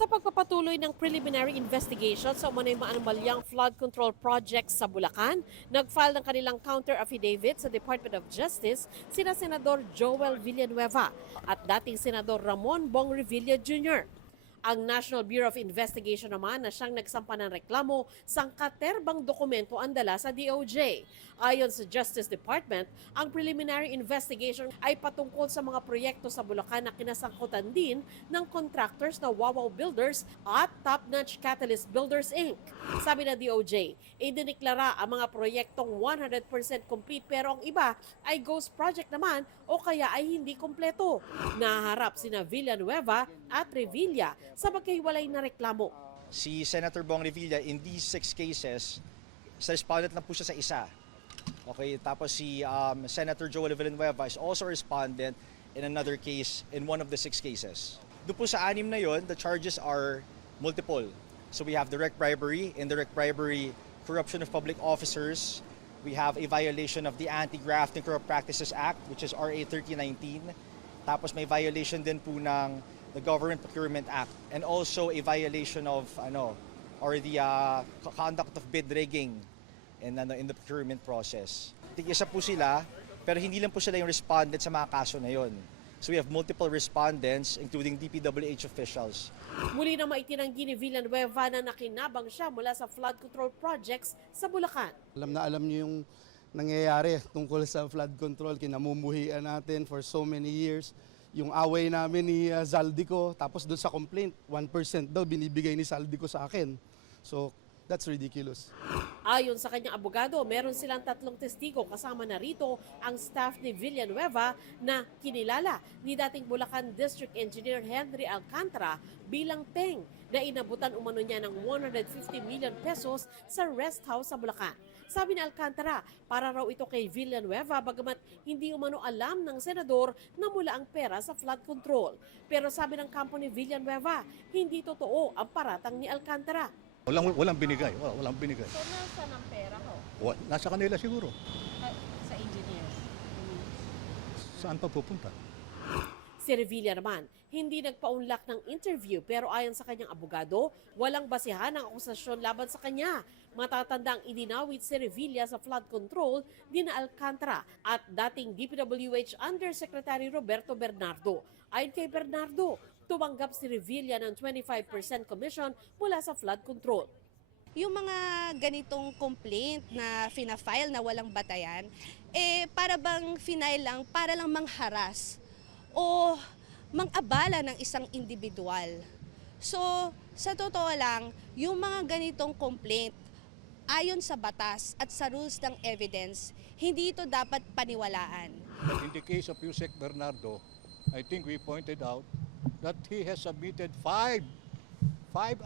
Sa pagpapatuloy ng preliminary investigation sa umano'y maanumalyang flood control project sa Bulacan, nag-file ng kanilang counter-affidavit sa Department of Justice sina Senador Joel Villanueva at dating Senador Ramon Bong Revilla Jr. Ang National Bureau of Investigation naman na siyang nagsampa ng reklamo sangkaterbang dokumento ang dala sa DOJ. Ayon sa Justice Department, ang preliminary investigation ay patungkol sa mga proyekto sa Bulacan na kinasangkutan din ng contractors na Wawaw Builders at Top Notch Catalyst Builders Inc. Sabi ng DOJ, idiniklara ang mga proyektong 100% complete pero ang iba ay ghost project naman o kaya ay hindi kompleto. Naharap sina Villanueva at Revilla sa magkahiwalay na reklamo. Si Senator Bong Revilla, in these 6 cases, sa respondent lang po siya sa isa. Okay, tapos si Senator Joel Villanueva is also a respondent in another case in one of the 6 cases. Doon po sa 6 na yon, the charges are multiple. So we have direct bribery, indirect bribery, corruption of public officers. We have a violation of the Anti-Graft and Corrupt Practices Act, which is RA 3019. Tapos may violation din po ng the Government Procurement Act, and also a violation of the conduct of bid rigging in the procurement process. Tig-isa po sila, pero hindi lang po sila yung respondent sa mga kaso na yon. So we have multiple respondents, including DPWH officials. Muli na maitinanggi ni Villanueva na nakinabang siya mula sa flood control projects sa Bulacan. Alam niyo yung nangyayari tungkol sa flood control, kinamumuhian natin for so many years. Yung away namin ni Zaldico, tapos doon sa complaint, 1% daw binibigay ni Zaldico sa akin. So, that's ridiculous. Ayon sa kanyang abogado, meron silang 3 testigo kasama na rito ang staff ni Villanueva na kinilala ni dating Bulacan District Engineer Henry Alcantara bilang peng na inabutan umano niya ng 150 million pesos sa rest house sa Bulacan. Sabi ni Alcantara, para raw ito kay Villanueva bagamat hindi umano alam ng senador na mula ang pera sa flood control. Pero sabi ng kampo ni Villanueva, hindi totoo ang paratang ni Alcantara. Walang binigay. Walang binigay. So, nasaan ang pera ko? Nasa kanila siguro. Sa engineer. Saan pa pupunta? Si Revilla naman, hindi nagpaunlak ng interview pero ayon sa kanyang abogado, walang basihan ang akusasyon laban sa kanya. Matatandang idinawit si Revilla sa flood control din na Alcantara at dating DPWH Undersecretary Roberto Bernardo. Ayon kay Bernardo, tumanggap si Revilla ng 25% commission mula sa flood control. Yung mga ganitong complaint na fina-file na walang batayan, para bang final lang, para lang mangharas o mangabala ng isang individual. So, sa totoo lang, yung mga ganitong complaint, ayon sa batas at sa rules ng evidence, hindi ito dapat paniwalaan. But in the case of Yusek Bernardo, I think we pointed out that he has submitted five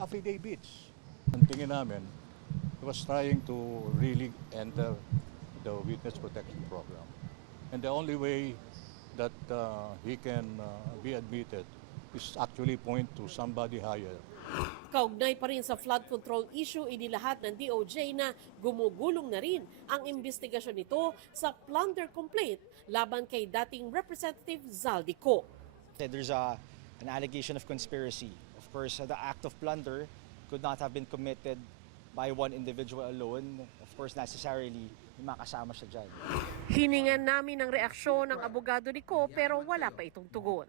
affidavits. Ang tingin namin, he was trying to really enter the witness protection program. And the only way that he can be admitted is actually point to somebody higher. Kaugnay pa rin sa flood control issue, inilahat ng DOJ na gumugulong na rin ang investigasyon nito sa plunder complaint laban kay dating Representative Zaldico. There's an allegation of conspiracy. Of course, the act of plunder could not have been committed by one individual alone. Of course, necessarily, may makasama siya dyan. Hiningan namin ng reaksyon ng abogado ni Ko pero wala pa itong tugon.